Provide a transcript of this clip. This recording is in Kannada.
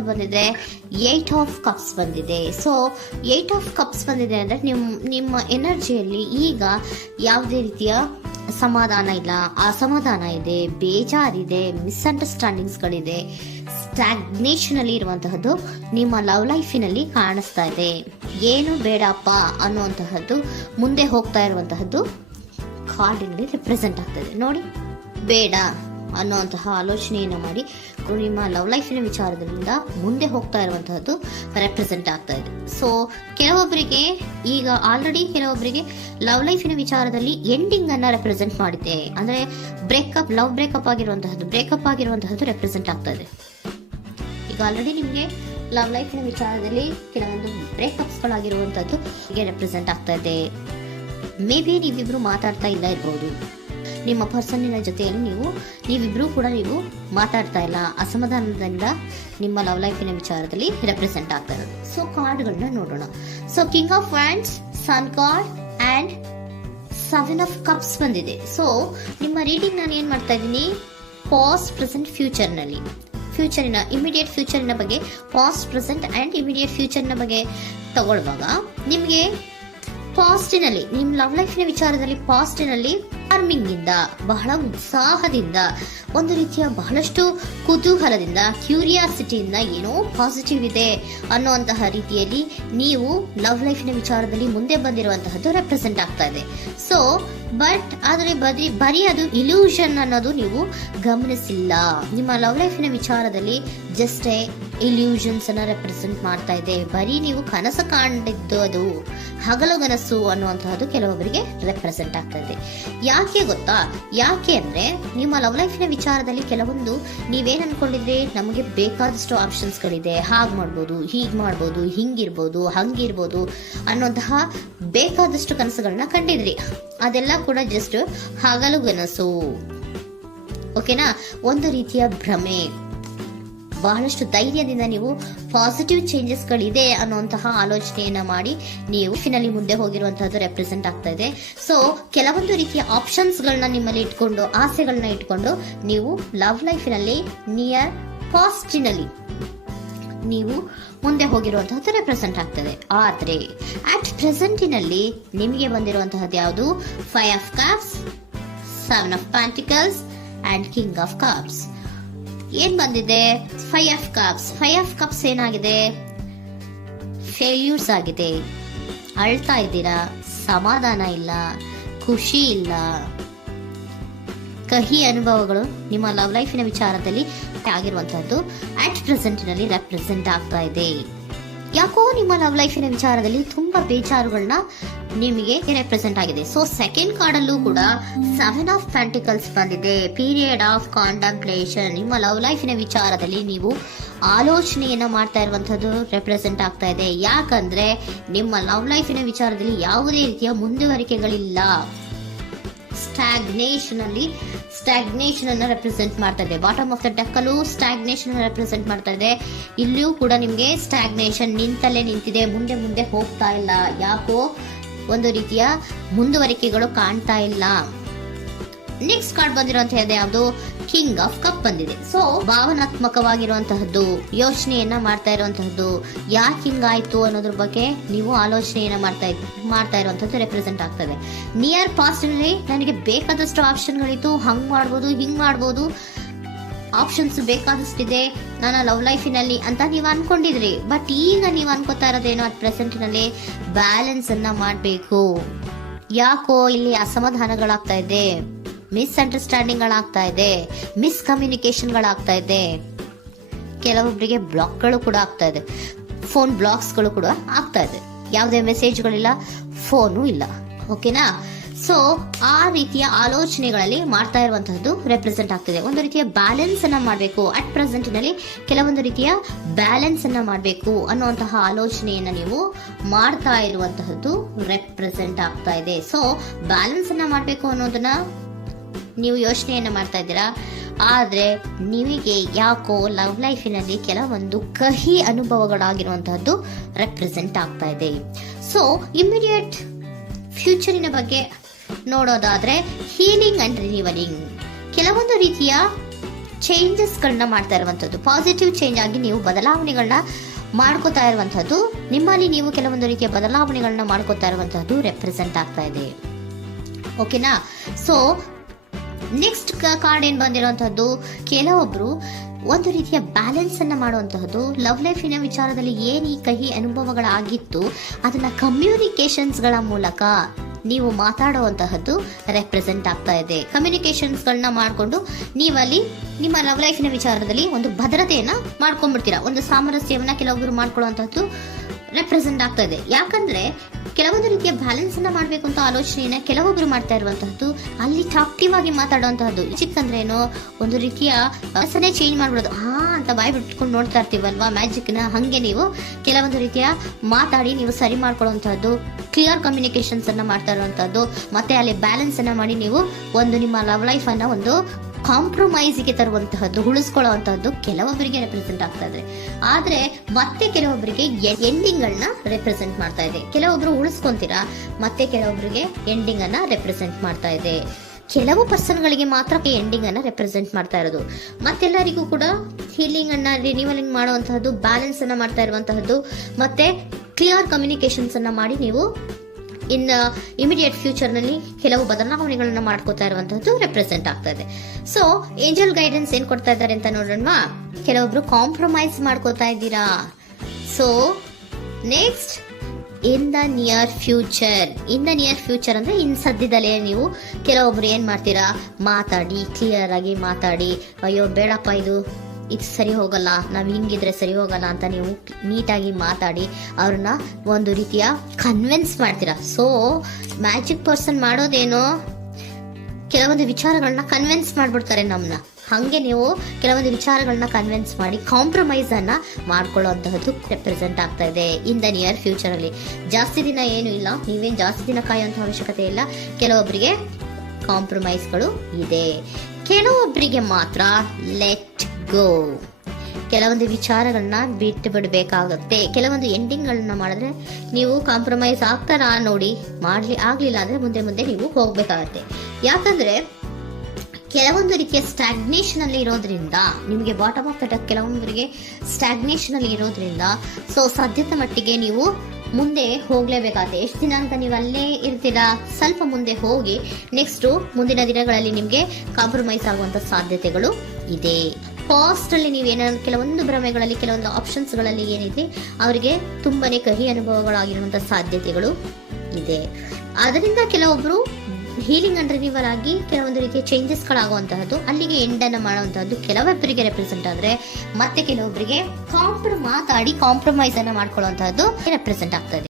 ಯಾವ್ದು ಬಂದಿದೆ, 8 ಆಫ್ ಕಪ್ಸ್ ಬಂದಿದೆ. ಸೊ 8 ಆಫ್ ಕಪ್ಸ್ ಬಂದಿದೆ ಅಂದರೆ ನಿಮ್ಮ ಎನರ್ಜಿಯಲ್ಲಿ ಈಗ ಯಾವುದೇ ರೀತಿಯ ಸಮಾಧಾನ ಇಲ್ಲ, ಅಸಮಾಧಾನ ಇದೆ, ಬೇಜಾರಿದೆ, ಮಿಸ್ಅಂಡರ್ಸ್ಟ್ಯಾಂಡಿಂಗ್ಸ್ಗಳಿದೆ, ಸ್ಟಾಗ್ನೇಷನ್ ಅಲ್ಲಿ ಇರುವಂತಹದ್ದು ನಿಮ್ಮ ಲವ್ ಲೈಫಿನಲ್ಲಿ ಕಾಣಿಸ್ತಾ ಇದೆ. ಏನು ಬೇಡಪ್ಪ ಅನ್ನುವಂತಹದ್ದು ಮುಂದೆ ಹೋಗ್ತಾ ಇರುವಂತಹದ್ದು ಕಾರ್ಡಿನಲ್ಲಿ ರೆಪ್ರೆಸೆಂಟ್ ಆಗ್ತದೆ. ನೋಡಿ, ಬೇಡ ಅನ್ನುವಂತಹ ಆಲೋಚನೆಯನ್ನು ಮಾಡಿ ನಿಮ್ಮ ಲವ್ ಲೈಫಿನ ವಿಚಾರದಿಂದ ಮುಂದೆ ಹೋಗ್ತಾ ಇರುವಂತಹದ್ದು ರೆಪ್ರೆಸೆಂಟ್ ಆಗ್ತಾ ಇದೆ. ಸೊ ಕೆಲವೊಬ್ಬರಿಗೆ ಈಗ ಆಲ್ರೆಡಿ ಕೆಲವೊಬ್ಬರಿಗೆ ಲವ್ ಲೈಫಿನ ವಿಚಾರದಲ್ಲಿ ಎಂಡಿಂಗ್ ಅನ್ನ ರೆಪ್ರೆಸೆಂಟ್ ಮಾಡಿದೆ. ಅಂದ್ರೆ ಲವ್ ಬ್ರೇಕಪ್ ಆಗಿರುವಂತಹದ್ದು ರೆಪ್ರೆಸೆಂಟ್ ಆಗ್ತಾ ಇದೆ. ಈಗ ಆಲ್ರೆಡಿ ನಿಮಗೆ ಲವ್ ಲೈಫಿನ ವಿಚಾರದಲ್ಲಿ ಕೆಲವೊಂದು ಬ್ರೇಕಪ್ಸ್ ಗಳಾಗಿರುವಂತದ್ದು ರೆಪ್ರೆಸೆಂಟ್ ಆಗ್ತಾ ಇದೆ. ಮೇ ಬಿ ನೀವಿಬ್ರು ಮಾತಾಡ್ತಾ ಇಲ್ಲ ಇರ್ಬೋದು, ನಿಮ್ಮ ಪರ್ಸನ್ನಿನ ಜೊತೆಯಲ್ಲಿ ನೀವಿಬ್ರು ಕೂಡ ಮಾತಾಡ್ತಾ ಇಲ್ಲ, ಅಸಮಾಧಾನದಿಂದ ನಿಮ್ಮ ಲವ್ ಲೈಫಿನ ವಿಚಾರದಲ್ಲಿ ರೆಪ್ರೆಸೆಂಟ್ ಆಗ್ತಾ ಇರೋದು. ಸೊ ಕಾರ್ಡ್ಗಳನ್ನ ನೋಡೋಣ. So king of wands, sun card and 7 of cups ಬಂದಿದೆ. ಸೊ ನಿಮ್ಮ ರೀಡಿಂಗ್ ನಾನು ಏನ್ ಮಾಡ್ತಾ ಇದ್ದೀನಿ, ಪಾಸ್ಟ್, ಪ್ರೆಸೆಂಟ್, ಫ್ಯೂಚರಿನ ಇಮಿಡಿಯೇಟ್ ಫ್ಯೂಚರಿನ ಬಗ್ಗೆ, ಪಾಸ್ಟ್, ಪ್ರೆಸೆಂಟ್ ಅಂಡ್ ಇಮಿಡಿಯೇಟ್ ಫ್ಯೂಚರ್ನ ಬಗ್ಗೆ ತಗೊಳ್ಳುವಾಗ ನಿಮಗೆ ಪಾಸ್ಟಿನಲ್ಲಿ, ನಿಮ್ಮ ಲವ್ ಲೈಫಿನ ವಿಚಾರದಲ್ಲಿ ಪಾಸ್ಟಿನಲ್ಲಿ ಚಾರ್ಮಿಂಗ್ ಇಂದ, ಬಹಳ ಉತ್ಸಾಹದಿಂದ, ಒಂದು ರೀತಿಯ ಬಹಳಷ್ಟು ಕುತೂಹಲದಿಂದ, ಕ್ಯೂರಿಯಾಸಿಟಿಯಿಂದ ಏನೋ ಪಾಸಿಟಿವ್ ಇದೆ ಅನ್ನುವಂತಹ ರೀತಿಯಲ್ಲಿ ನೀವು ಲವ್ ಲೈಫಿನ ವಿಚಾರದಲ್ಲಿ ಮುಂದೆ ಬಂದಿರುವಂತಹದ್ದು ರೆಪ್ರೆಸೆಂಟ್ ಆಗ್ತಾ ಇದೆ. ಸೊ ಆದರೆ ಬರೀ ಅದು ಇಲ್ಯೂಷನ್ ಅನ್ನೋದು ನೀವು ಗಮನಿಸಿಲ್ಲ. ನಿಮ್ಮ ಲವ್ ಲೈಫಿನ ವಿಚಾರದಲ್ಲಿ ಜಸ್ಟ್ ಇಲ್ಯೂಷನ್ಸ್ ಅನ್ನ ರೆಪ್ರೆಸೆಂಟ್ ಮಾಡ್ತಾ ಇದೆ. ಬರೀ ನೀವು ಕನಸು ಕಾಣಿದ್ದು ಅದು ಹಗಲುಗನಸು ಅನ್ನುವಂತಹದ್ದು ಕೆಲವೊಬ್ಬರಿಗೆ ರೆಪ್ರೆಸೆಂಟ್ ಆಗ್ತಾ ಇದೆ. ಯಾಕೆ ಗೊತ್ತಾ? ಯಾಕೆ ಅಂದ್ರೆ ನಿಮ್ಮ ಲವ್ ಲೈಫಿನ ವಿಚಾರದಲ್ಲಿ ಕೆಲವೊಂದು ನೀವೇನ್ ಅನ್ಕೊಂಡಿದ್ರೆ, ನಮಗೆ ಬೇಕಾದಷ್ಟು ಆಪ್ಷನ್ಸ್ಗಳಿದೆ, ಹಾಗೆ ಮಾಡ್ಬೋದು, ಹೀಗೆ ಮಾಡ್ಬೋದು, ಹಿಂಗಿರ್ಬೋದು, ಹಂಗಿರ್ಬೋದು ಅನ್ನುವಂತಹ ಬೇಕಾದಷ್ಟು ಕನಸುಗಳನ್ನ ಕಂಡಿದ್ರಿ. ಅದೆಲ್ಲ ಕೂಡ ಜಸ್ಟ್ ಹಗಲುಗನಸು. ಓಕೆನಾ? ಒಂದು ರೀತಿಯ ಭ್ರಮೆ. ಬಹಳಷ್ಟು ಧೈರ್ಯದಿಂದ ನೀವು ಪಾಸಿಟಿವ್ ಚೇಂಜಸ್ ಗಳಿದೆ ಅನ್ನುವಂತಹ ಆಲೋಚನೆಯನ್ನ ಮಾಡಿ ನೀವು ಫಿನಲ್ಲಿ ಮುಂದೆ ಹೋಗಿರುವಂತಹದ್ದು ರೆಪ್ರೆಸೆಂಟ್ ಆಗ್ತಾ ಇದೆ. ಸೊ ಕೆಲವೊಂದು ರೀತಿಯ ಆಪ್ಷನ್ಸ್ ಗಳನ್ನ ನಿಮ್ಮಲ್ಲಿ ಇಟ್ಕೊಂಡು, ಆಸೆಗಳನ್ನ ಇಟ್ಕೊಂಡು ನೀವು ಲವ್ ಲೈಫಿನಲ್ಲಿ ನಿಯರ್ ಪಾಸ್ಟಿನಲ್ಲಿ ನೀವು ಮುಂದೆ ಹೋಗಿರುವಂತಹದ್ದು ರೆಪ್ರೆಸೆಂಟ್ ಆಗ್ತದೆ. ಆದ್ರೆ ಅಟ್ ಪ್ರೆಸೆಂಟಿನಲ್ಲಿ ನಿಮಗೆ ಬಂದಿರುವಂತಹದ್ದು ಯಾವುದು? 5 of cups, 7 of pentacles and king of cups. ಏನ್ ಬಂದಿದೆ? 5 ಆಫ್ ಕಪ್ಸ್. 5 ಆಫ್ ಕಪ್ಸ್ ಏನಾಗಿದೆ? ಫೇಲ್ಯೂರ್ಸ್ ಆಗಿದೆ, ಅಳ್ತಾ ಇದ್ದೀರಾ, ಸಮಾಧಾನ ಇಲ್ಲ, ಖುಷಿ ಇಲ್ಲ, ಕಹಿ ಅನುಭವಗಳು ನಿಮ್ಮ ಲವ್ ಲೈಫಿನ ವಿಚಾರದಲ್ಲಿ ಆಗಿರುವಂತಹದ್ದು ಅಟ್ ಪ್ರೆಸೆಂಟಿನಲ್ಲಿ ರೆಪ್ರೆಸೆಂಟ್ ಆಗ್ತಾ ಇದೆ. ಯಾಕೋ ನಿಮ್ಮ ಲವ್ ಲೈಫಿನ ವಿಚಾರದಲ್ಲಿ ತುಂಬಾ ಬೇಜಾರುಗಳನ್ನ ನಿಮಗೆ ರೆಪ್ರೆಸೆಂಟ್ ಆಗಿದೆ. ಸೊ ಸೆಕೆಂಡ್ ಕಾರ್ಡ್ ಅಲ್ಲೂ ಕೂಡ 7 ಆಫ್ ಪ್ಯಾಂಟಿಕಲ್ಸ್ ಬಂದಿದೆ. Period of contemplation. ನಿಮ್ಮ ಲವ್ ಲೈಫಿನ ವಿಚಾರದಲ್ಲಿ ನೀವು ಆಲೋಚನೆಯನ್ನ ಮಾಡ್ತಾ ಇರುವಂತದ್ದು ರೆಪ್ರೆಸೆಂಟ್ ಆಗ್ತಾ ಇದೆ. ಯಾಕಂದ್ರೆ ನಿಮ್ಮ ಲವ್ ಲೈಫಿನ ವಿಚಾರದಲ್ಲಿ ಯಾವುದೇ ರೀತಿಯ ಮುಂದುವರಿಕೆಗಳಿಲ್ಲ. ಸ್ಟಾಗ್ನೇಷನ್ ಅನ್ನ ರೆಪ್ರೆಸೆಂಟ್ ಮಾಡ್ತಾ ಇದೆ. ಬಾಟಮ್ ಆಫ್ ದ ಡೆಕ್ ಅಲ್ಲೂ ಸ್ಟಾಗ್ನೇಷನ್ ರೆಪ್ರೆಸೆಂಟ್ ಮಾಡ್ತಾ ಇದೆ. ಇಲ್ಲಿಯೂ ಕೂಡ ನಿಮ್ಗೆ ಸ್ಟಾಗ್ನೇಷನ್, ನಿಂತಲ್ಲೇ ನಿಂತಿದೆ, ಮುಂದೆ ಹೋಗ್ತಾ ಇಲ್ಲ. ಯಾಕೋ ಒಂದು ರೀತಿಯ ಮುಂದುವರಿಕೆಗಳು ಕಾಣ್ತಾ ಇಲ್ಲ. ನೆಕ್ಸ್ಟ್ ಕಾರ್ಡ್ ಬಂದಿರುವಂತಹದ್ದು ಯಾವುದು? ಕಿಂಗ್ ಆಫ್ ಕಪ್ ಬಂದಿದೆ. ಸೊ ಭಾವನಾತ್ಮಕವಾಗಿರುವಂತಹದ್ದು, ಯೋಚನೆಯನ್ನ ಮಾಡ್ತಾ ಇರುವಂತಹದ್ದು, ಯಾಕೆ ಹಿಂಗಾಯ್ತು ಅನ್ನೋದ್ರ ಬಗ್ಗೆ ನೀವು ಆಲೋಚನೆಯನ್ನ ಮಾಡ್ತಾ ಇರುವಂತಹದ್ದು ರೆಪ್ರೆಸೆಂಟ್ ಆಗ್ತದೆ. ನಿಯರ್ ಪಾಸ್ಟ್ ನಲ್ಲಿ ನನಗೆ ಬೇಕಾದಷ್ಟು ಆಪ್ಷನ್ಗಳಿತ್ತು, ಹಂಗ್ ಮಾಡ್ಬೋದು, ಹಿಂಗ್ ಮಾಡ್ಬೋದು, ಆಪ್ಷನ್ಸ್ ಬೇಕಾದಷ್ಟಿದೆ ನನ್ನ ಲವ್ ಲೈಫಿನಲ್ಲಿ ಅಂತ ನೀವು ಅನ್ಕೊಂಡಿದ್ರಿ. ಬಟ್ ಈಗ ನೀವು ಅನ್ಕೋತಾ ಇರೋದೇನೋ ಅಟ್ ಪ್ರೆಸೆಂಟಿನಲ್ಲಿ ಬ್ಯಾಲೆನ್ಸ್ ಅನ್ನ ಮಾಡಬೇಕು. ಯಾಕೋ ಇಲ್ಲಿ ಅಸಮಾಧಾನಗಳಾಗ್ತಾ ಇದೆ, ಮಿಸ್ಅಂಡರ್ಸ್ಟ್ಯಾಂಡಿಂಗ್ ಗಳಾಗ್ತಾ ಇದೆ, ಮಿಸ್ಕಮ್ಯುನಿಕೇಶನ್ ಗಳಾಗ್ತಾ ಇದೆ. ಕೆಲವೊಬ್ಬರಿಗೆ ಬ್ಲಾಕ್ಗಳು ಕೂಡ ಆಗ್ತಾ ಇದೆ, ಫೋನ್ ಬ್ಲಾಕ್ಸ್ಗಳು ಕೂಡ ಆಗ್ತಾ ಇದೆ. ಯಾವುದೇ ಮೆಸೇಜ್ಗಳಿಲ್ಲ, ಫೋನು ಇಲ್ಲ. ಓಕೆನಾ? ಸೊ ಆ ರೀತಿಯ ಆಲೋಚನೆಗಳಲ್ಲಿ ಮಾಡ್ತಾ ಇರುವಂತಹದ್ದು ರೆಪ್ರೆಸೆಂಟ್ ಆಗ್ತಿದೆ. ಒಂದು ರೀತಿಯ ಬ್ಯಾಲೆನ್ಸ್ ಅನ್ನ ಮಾಡಬೇಕು. ಅಟ್ ಪ್ರೆಸೆಂಟ್ನಲ್ಲಿ ಕೆಲವೊಂದು ರೀತಿಯ ಬ್ಯಾಲೆನ್ಸ್ ಅನ್ನ ಮಾಡಬೇಕು ಅನ್ನುವಂತಹ ಆಲೋಚನೆಯನ್ನ ನೀವು ಮಾಡ್ತಾ ಇರುವಂತಹದ್ದು ರೆಪ್ರೆಸೆಂಟ್ ಆಗ್ತಾ ಇದೆ. ಸೊ ಬ್ಯಾಲೆನ್ಸ್ ಅನ್ನ ಮಾಡಬೇಕು ಅನ್ನೋದನ್ನ ನೀವು ಯೋಚನೆಯನ್ನ ಮಾಡ್ತಾ ಇದ್ದೀರಾ. ಆದ್ರೆ ನಿಮಗೆ ಯಾಕೋ ಲವ್ ಲೈಫಿನಲ್ಲಿ ಕೆಲವೊಂದು ಕಹಿ ಅನುಭವಗಳಾಗಿರುವಂತಹದ್ದು ರೆಪ್ರೆಸೆಂಟ್ ಆಗ್ತಾ ಇದೆ. ಸೊ ಇಮಿಡಿಯೇಟ್ ಫ್ಯೂಚರಿನ ಬಗ್ಗೆ ನೋಡೋದಾದ್ರೆ ಹೀಲಿಂಗ್ ಅಂಡ್ ರಿನಿವಲಿಂಗ್, ಕೆಲವೊಂದು ರೀತಿಯ ಚೇಂಜಸ್ಗಳನ್ನ ಮಾಡ್ತಾ ಇರುವಂಥದ್ದು, ಪಾಸಿಟಿವ್ ಚೇಂಜ್ ಆಗಿ ನೀವು ಬದಲಾವಣೆಗಳನ್ನ ಮಾಡ್ಕೋತಾ ಇರುವಂಥದ್ದು, ನಿಮ್ಮಲ್ಲಿ ನೀವು ಕೆಲವೊಂದು ರೀತಿಯ ಬದಲಾವಣೆಗಳನ್ನ ಮಾಡ್ಕೋತಾ ಇರುವಂಥದ್ದು ರೆಪ್ರೆಸೆಂಟ್ ಆಗ್ತಾ ಇದೆ. ಓಕೆನಾ? ಸೊ ನೆಕ್ಸ್ಟ್ ಕಾರ್ಡ್ ಏನ್ ಬಂದಿರುವಂತಹದ್ದು, ಕೆಲವೊಬ್ರು ಒಂದು ರೀತಿಯ ಬ್ಯಾಲೆನ್ಸ್ ಅನ್ನ ಮಾಡುವಂತಹದ್ದು, ಲವ್ ಲೈಫಿನ ವಿಚಾರದಲ್ಲಿ ಏನ್ ಈ ಕಹಿ ಅನುಭವಗಳಾಗಿತ್ತು ಅದನ್ನ ಕಮ್ಯುನಿಕೇಶನ್ಸ್ ಗಳ ಮೂಲಕ ನೀವು ಮಾತಾಡುವಂತಹದ್ದು ರೆಪ್ರೆಸೆಂಟ್ ಆಗ್ತಾ ಇದೆ. ಕಮ್ಯುನಿಕೇಶನ್ಸ್ ಗಳನ್ನ ಮಾಡಿಕೊಂಡು ನೀವಲ್ಲಿ ನಿಮ್ಮ ಲವ್ ಲೈಫಿನ ವಿಚಾರದಲ್ಲಿ ಒಂದು ಭದ್ರತೆಯನ್ನ ಮಾಡ್ಕೊಂಡ್ಬಿಡ್ತೀರಾ, ಒಂದು ಸಾಮರಸ್ಯವನ್ನ ಕೆಲವೊಬ್ರು ಮಾಡ್ಕೊಳ್ಳುವಂತಹದ್ದು ರೆಪ್ರೆಸೆಂಟ್ ಆಗ್ತಾ ಇದೆ. ಯಾಕಂದ್ರೆ ಕೆಲವೊಂದು ರೀತಿಯ ಬ್ಯಾಲೆನ್ಸ್ ಅನ್ನ ಮಾಡ್ಬೇಕು ಅಂತ ಆಲೋಚನೆಯನ್ನ ಕೆಲವೊಬ್ರು ಮಾಡ್ತಾ ಇರುವಂತಹದ್ದು, ಅಲ್ಲಿ ಟಾಕ್ಟಿವ್ ಆಗಿ ಮಾತಾಡುವಂತಹದ್ದು. ಚಿಕ್ಕಂದ್ರೇನೋ ಒಂದು ರೀತಿಯ ಹೆಸರೇ ಚೇಂಜ್ ಮಾಡ್ಬಿಡೋದು, ಅಂತ ಬಾಯಿ ಬಿಟ್ಕೊಂಡು ನೋಡ್ತಾ ಇರ್ತೀವಲ್ವಾ ಮ್ಯಾಜಿಕ್ ನ, ಹಂಗೆ ನೀವು ಕೆಲವೊಂದು ರೀತಿಯ ಮಾತಾಡಿ ನೀವು ಸರಿ ಮಾಡ್ಕೊಳ್ಳುವಂತಹದ್ದು, ಕ್ಲಿಯರ್ ಕಮ್ಯುನಿಕೇಶನ್ಸ್ ಅನ್ನ ಮಾಡ್ತಾ ಇರುವಂತಹದ್ದು, ಮತ್ತೆ ಅಲ್ಲಿ ಬ್ಯಾಲೆನ್ಸ್ ಅನ್ನ ಮಾಡಿ ನೀವು ಒಂದು ನಿಮ್ಮ ಲವ್ ಲೈಫ್ ಅನ್ನ ಒಂದು ಕಾಂಪ್ರಮೈಸ್ಗೆ ತರುವಂತಹದ್ದು, ಉಳಿಸ್ಕೊಳ್ಳುವಂತಹದ್ದು ಕೆಲವೊಬ್ಬರಿಗೆ ರೆಪ್ರೆಸೆಂಟ್ ಆಗ್ತಾ ಇದೆ. ಆದ್ರೆ ಮತ್ತೆ ಕೆಲವೊಬ್ಬರಿಗೆ ಎಂಡಿಂಗ್ ಗಳನ್ನ ರೆಪ್ರೆಸೆಂಟ್ ಮಾಡ್ತಾ ಇದೆ. ಕೆಲವೊಬ್ರು ಉಳಿಸ್ಕೊಂತೀರಾ, ಮತ್ತೆ ಕೆಲವೊಬ್ಬರಿಗೆ ಎಂಡಿಂಗ್ ಅನ್ನ ರೆಪ್ರೆಸೆಂಟ್ ಮಾಡ್ತಾ ಇದೆ. ಕೆಲವು ಪರ್ಸನ್ಗಳಿಗೆ ಮಾತ್ರ ಎಂಡಿಂಗ್ ಅನ್ನ ರೆಪ್ರೆಸೆಂಟ್ ಮಾಡ್ತಾ ಇರೋದು, ಮತ್ತೆಲ್ಲರಿಗೂ ಕೂಡ ಹೀಲಿಂಗ್ ಅನ್ನ ರಿನ್ಯೂವಲಿಂಗ್ ಮಾಡುವಂತಹದ್ದು, ಬ್ಯಾಲೆನ್ಸ್ ಅನ್ನ ಮಾಡ್ತಾ ಇರುವಂತಹದ್ದು, ಮತ್ತೆ ಕ್ಲಿಯರ್ ಕಮ್ಯುನಿಕೇಶನ್ಸ್ ಅನ್ನ ಮಾಡಿ ನೀವು ಇಮಿಡಿಯೇಟ್ ಫ್ಯೂಚರ್ ನಲ್ಲಿ ಕೆಲವು ಬದಲಾವಣೆಗಳನ್ನ ಮಾಡ್ಕೋತಾ ಇರುವಂತಹದ್ದು ರೆಪ್ರೆಸೆಂಟ್ ಆಗ್ತಾ ಇದೆ. ಸೊ ಏಂಜಲ್ ಗೈಡೆನ್ಸ್ ಏನ್ ಕೊಡ್ತಾ ಇದ್ದಾರೆ ಅಂತ ನೋಡೋಣ. ಕೆಲವೊಬ್ರು ಕಾಂಪ್ರಮೈಸ್ ಮಾಡ್ಕೋತಾ ಇದ್ದೀರಾ. So next, in the near future ಅಂದ್ರೆ ಇನ್ ಸದ್ಯದಲ್ಲೇ ನೀವು ಕೆಲವೊಬ್ರು ಏನ್ ಮಾಡ್ತೀರಾ, ಮಾತಾಡಿ ಕ್ಲಿಯರ್ ಆಗಿ ಮಾತಾಡಿ, ಅಯ್ಯೋ ಬೇಡಪ್ಪ ಇದು ಸರಿ ಹೋಗಲ್ಲ, ನಾವ್ ಹಿಂಗಿದ್ರೆ ಸರಿ ಹೋಗಲ್ಲ ಅಂತ ನೀವು ನೀಟಾಗಿ ಮಾತಾಡಿ ಅವ್ರನ್ನ ಒಂದು ರೀತಿಯ ಕನ್ವಿನ್ಸ್ ಮಾಡ್ತೀರಾ. ಸೊ ಮ್ಯಾಜಿಕ್ ಪರ್ಸನ್ ಮಾಡೋದೇನೋ ಕೆಲವೊಂದು ವಿಚಾರಗಳನ್ನ ಕನ್ವಿನ್ಸ್ ಮಾಡ್ಬಿಡ್ತಾರೆ ನಮ್ಮನ್ನ. ಹಂಗೆ ನೀವು ಕೆಲವೊಂದು ವಿಚಾರಗಳನ್ನ ಕನ್ವಿನ್ಸ್ ಮಾಡಿ ಕಾಂಪ್ರಮೈಸ್ ಅನ್ನ ಮಾಡ್ಕೊಳ್ಳುವಂತಹದ್ದು ರೆಪ್ರೆಸೆಂಟ್ ಆಗ್ತಾ ಇದೆ ಇನ್ ದ ನಿಯರ್ ಫ್ಯೂಚರ್ ಅಲ್ಲಿ. ಜಾಸ್ತಿ ದಿನ ಏನು ಇಲ್ಲ, ನೀವೇನ್ ಜಾಸ್ತಿ ದಿನ ಕಾಯುವಂತ ಅವಶ್ಯಕತೆ ಇಲ್ಲ. ಕೆಲವೊಬ್ಬರಿಗೆ ಕಾಂಪ್ರಮೈಸ್ಗಳು ಇದೆ, ಕೆಲವೊಬ್ಬರಿಗೆ ಮಾತ್ರ ಲೆಟ್ ಗೋ. ಕೆಲವೊಂದು ವಿಚಾರಗಳನ್ನ ಬಿಟ್ಟು ಬಿಡಬೇಕಾಗುತ್ತೆ. ಕೆಲವೊಂದು ಎಂಡಿಂಗ್ ಗಳನ್ನ ಮಾಡಿದ್ರೆ ನೀವು ಕಾಂಪ್ರಮೈಸ್ ಆಗ್ತಾರಾ ನೋಡಿ, ಆಗ್ಲಿಲ್ಲ ಅಂದ್ರೆ ಮುಂದೆ ನೀವು ಹೋಗ್ಬೇಕಾಗತ್ತೆ. ಯಾಕಂದ್ರೆ ಕೆಲವೊಂದು ರೀತಿಯ ಸ್ಟಾಗ್ನೇಷನ್ ಅಲ್ಲಿ ಇರೋದ್ರಿಂದ, ನಿಮಗೆ ಬಾಟಮ್ ಆಫ್ ದ ಕೆಲವೊಬ್ಬರಿಗೆ ಸ್ಟಾಗ್ನೇಷನ್ ಅಲ್ಲಿ ಇರೋದ್ರಿಂದ, ಸೊ ಸಾಧ್ಯತೆ ಮಟ್ಟಿಗೆ ನೀವು ಮುಂದೆ ಹೋಗ್ಲೇಬೇಕಾಗುತ್ತೆ. ಎಷ್ಟು ದಿನ ಅಂತ ನೀವು ಅಲ್ಲೇ ಇರ್ತೀರಾ, ಸ್ವಲ್ಪ ಮುಂದೆ ಹೋಗಿ ನೆಕ್ಸ್ಟ್ ಮುಂದಿನ ದಿನಗಳಲ್ಲಿ ನಿಮ್ಗೆ ಕಾಂಪ್ರಮೈಸ್ ಆಗುವಂತ ಸಾಧ್ಯತೆಗಳು ಇದೆ. ಪಾಸ್ಟ್ ಅಲ್ಲಿ ನೀವೇನಾದ್ರು ಕೆಲವೊಂದು ಭ್ರಮೆಗಳಲ್ಲಿ, ಕೆಲವೊಂದು ಆಪ್ಷನ್ಸ್ ಗಳಲ್ಲಿ ಏನಿದೆ ಅವರಿಗೆ ತುಂಬಾನೇ ಕಹಿ ಅನುಭವಗಳಾಗಿರುವಂತಹ ಸಾಧ್ಯತೆಗಳು ಇದೆ. ಅದರಿಂದ ಕೆಲವೊಬ್ರು ಹೀಲಿಂಗ್ ಅಂಡ್ ರಿನಿವಲ್ ಆಗಿ ಕೆಲವೊಂದು ರೀತಿಯ ಚೇಂಜಸ್ ಗಳಾಗುವಂತಹದ್ದು, ಅಲ್ಲಿಗೆ ಎಂಡ್ ಅನ್ನ ಮಾಡುವಂತಹದ್ದು ಕೆಲವೊಬ್ಬರಿಗೆ ರೆಪ್ರೆಸೆಂಟ್ ಆದ್ರೆ, ಮತ್ತೆ ಕೆಲವೊಬ್ಬರಿಗೆ ಮಾತಾಡಿ ಕಾಂಪ್ರಮೈಸ್ ಅನ್ನ ಮಾಡ್ಕೊಳ್ಳುವಂತಹದ್ದು ರೆಪ್ರೆಸೆಂಟ್ ಆಗ್ತದೆ.